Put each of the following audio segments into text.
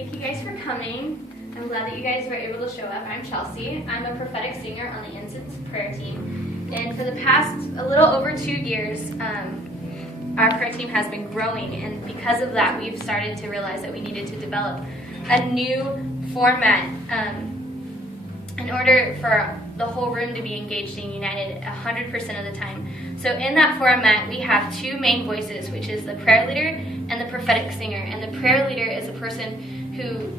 Thank you guys for coming. I'm glad that you guys were able to show up. I'm Chelsea. I'm a prophetic singer on the Incense prayer team. And for the past a little over 2 years, our prayer team has been growing. And because of that, we've started to realize that we needed to develop a new format in order for the whole room to be engaged and united 100% of the time. So in that format, we have 2 main voices, which is the prayer leader and the prophetic singer. And the prayer leader is a person who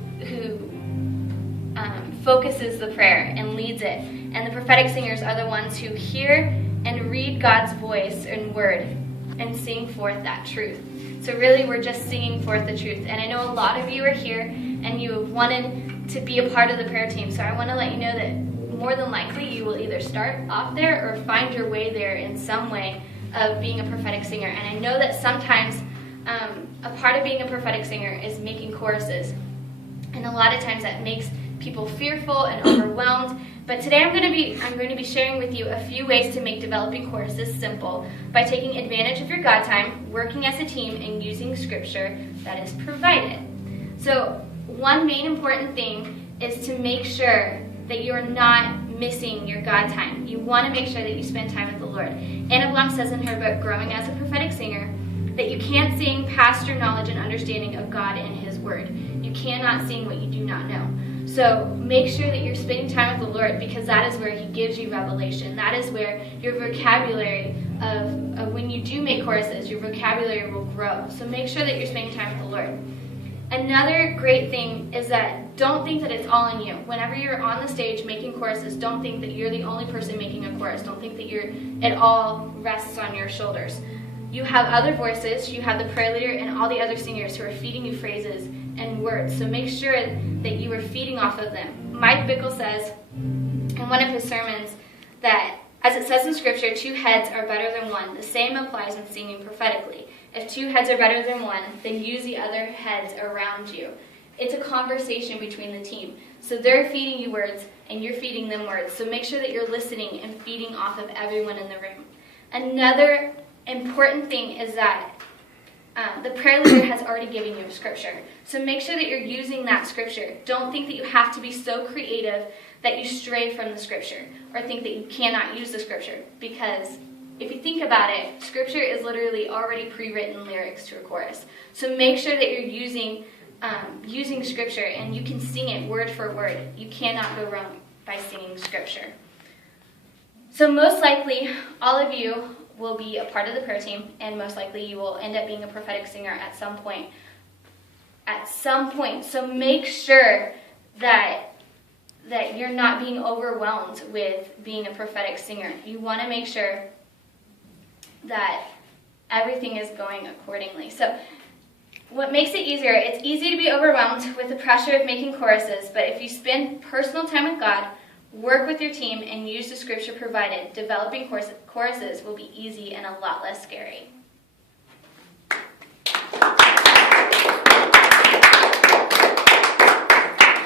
focuses the prayer and leads it. And the prophetic singers are the ones who hear and read God's voice and word and sing forth that truth. So really, we're just singing forth the truth. And I know a lot of you are here and you have wanted to be a part of the prayer team. So I want to let you know that more than likely you will either start off there or find your way there in some way of being a prophetic singer. And I know that sometimes a part of being a prophetic singer is making choruses. And a lot of times that makes people fearful and overwhelmed. But today I'm going to be sharing with you a few ways to make developing choruses simple by taking advantage of your God time, working as a team, and using scripture that is provided. So one main important thing is to make sure that you're not missing your God time. You want to make sure that you spend time with the Lord. Anna Blum says in her book, Growing as a Prophetic Singer, that you can't sing past your knowledge and understanding of God and His Word. You cannot sing what you do not know. So make sure that you're spending time with the Lord, because that is where He gives you revelation. That is where your vocabulary of when you do make choruses, your vocabulary will grow. So make sure that you're spending time with the Lord. Another great thing is that don't think that it's all on you. Whenever you're on the stage making choruses, don't think that you're the only person making a chorus. Don't think that it all rests on your shoulders. You have other voices, you have the prayer leader and all the other singers who are feeding you phrases and words. So make sure that you are feeding off of them. Mike Bickle says in one of his sermons that, as it says in Scripture, 2 heads are better than one. The same applies when singing prophetically. If 2 heads are better than one, then use the other heads around you. It's a conversation between the team. So they're feeding you words and you're feeding them words. So make sure that you're listening and feeding off of everyone in the room. Another important thing is that the prayer leader has already given you a scripture. So make sure that you're using that scripture. Don't think that you have to be so creative that you stray from the scripture or think that you cannot use the scripture, because if you think about it, scripture is literally already pre-written lyrics to a chorus. So make sure that you're using scripture, and you can sing it word for word. You cannot go wrong by singing scripture. So most likely, all of you will be a part of the prayer team, and most likely you will end up being a prophetic singer at some point. So make sure that you're not being overwhelmed with being a prophetic singer. You want to make sure that everything is going accordingly. So what makes it easier? It's easy to be overwhelmed with the pressure of making choruses, but if you spend personal time with God, work with your team, and use the scripture provided, developing choruses will be easy and a lot less scary.